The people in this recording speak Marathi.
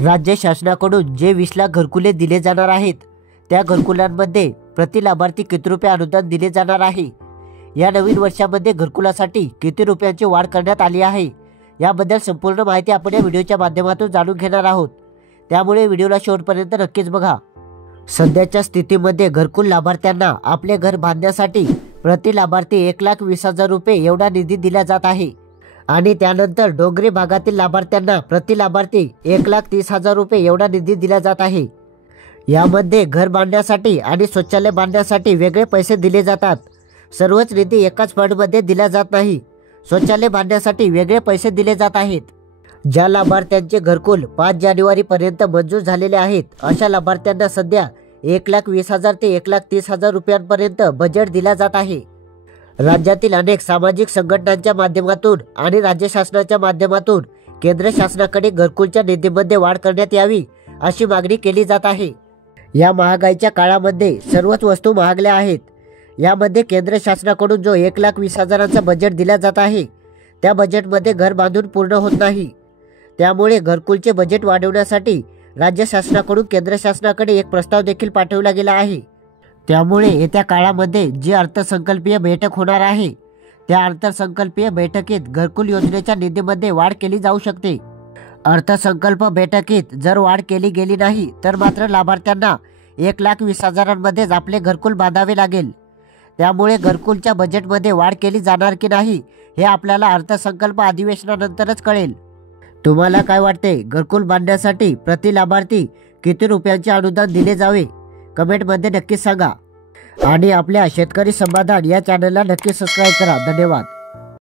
राज्य शासनाकडून जे 20 लाख घरकुले दिले जाणार आहेत, त्या घरकुलांमध्ये प्रति लाभार्थी किती रुपये अनुदान दिले जाणार आहे, या नवीन वर्षामध्ये घरकुलासाठी किती रुपयांची वाढ करण्यात आली आहे, याबद्दल संपूर्ण माहिती आपण या व्हिडिओच्या माध्यमातून जाणून घेणार आहोत। त्यामुळे व्हिडिओला शेवटपर्यंत नक्कीच बघा। सध्याच्या स्थितीमध्ये घरकुल लाभार्थ्यांना आपले घर बांधण्यासाठी प्रति लाभार्थी 1,20,000 रुपये एवढा निधी दिला जात आहे आणि त्यानंतर डोंगरी भागातील लाभार्थ्यांना प्रति लाभार्थी 1,30,000 रुपये एवढा निधी दिला जात आहे। यामध्ये घर बांधण्यासाठी आणि शौचालय बांधण्यासाठी वेगळे पैसे दिले जातात। सर्वच निधी एकाच फंडमध्ये दिला जात नाही। शौचालय बांधण्यासाठी वेगळे पैसे दिले जात आहेत। ज्या लाभार्थ्यांचे घरकुल 5 जानेवारीपर्यंत मंजूर झालेले आहेत, अशा लाभार्थ्यांना सध्या 1,20,000 ते 1,30,000 रुपयांपर्यंत बजेट दिला जात आहे। राज्यातील अनेक सामाजिक संघटनांच्या माध्यमातून आणि राज्य शासनाच्या माध्यमातून केंद्र शासनाकडे घरकुलच्या निधीमध्ये वाढ करण्यात यावी अशी मागणी केली जात आहे। या महागाईच्या काळामध्ये सर्वच वस्तू महागल्या आहेत। यामध्ये केंद्र शासनाकडून जो 1,20,000चा बजेट दिला जात आहे, त्या बजेटमध्ये घर बांधून पूर्ण होत नाही। त्यामुळे घरकुलचे बजेट वाढवण्यासाठी राज्य शासनाकडून केंद्र शासनाकडे एक प्रस्ताव देखील पाठवला गेला आहे। त्यामुळे येत्या काळामध्ये जी अर्थसंकल्पीय बैठक होणार आहे, त्या अर्थसंकल्पीय बैठकीत घरकुल योजनेच्या निधीमध्ये वाढ केली जाऊ शकते। अर्थसंकल्प बैठकीत जर वाढ केली गेली नाही तर मात्र लाभार्थ्यांना 1,20,000मध्येच आपले घरकुल बांधावे लागेल। त्यामुळे घरकुलच्या बजेटमध्ये वाढ केली जाणार की नाही हे आपल्याला अर्थसंकल्प अधिवेशनानंतरच कळेल। तुम्हाला काय वाटते, घरकुल बांधण्यासाठी प्रति लाभार्थी किती रुपयांचे अनुदान दिले जावे? कमेंटमध्ये नक्की सांगा आणि आपल्या शेतकरी समाधान या चॅनलला नक्की सबस्क्राईब करा। धन्यवाद।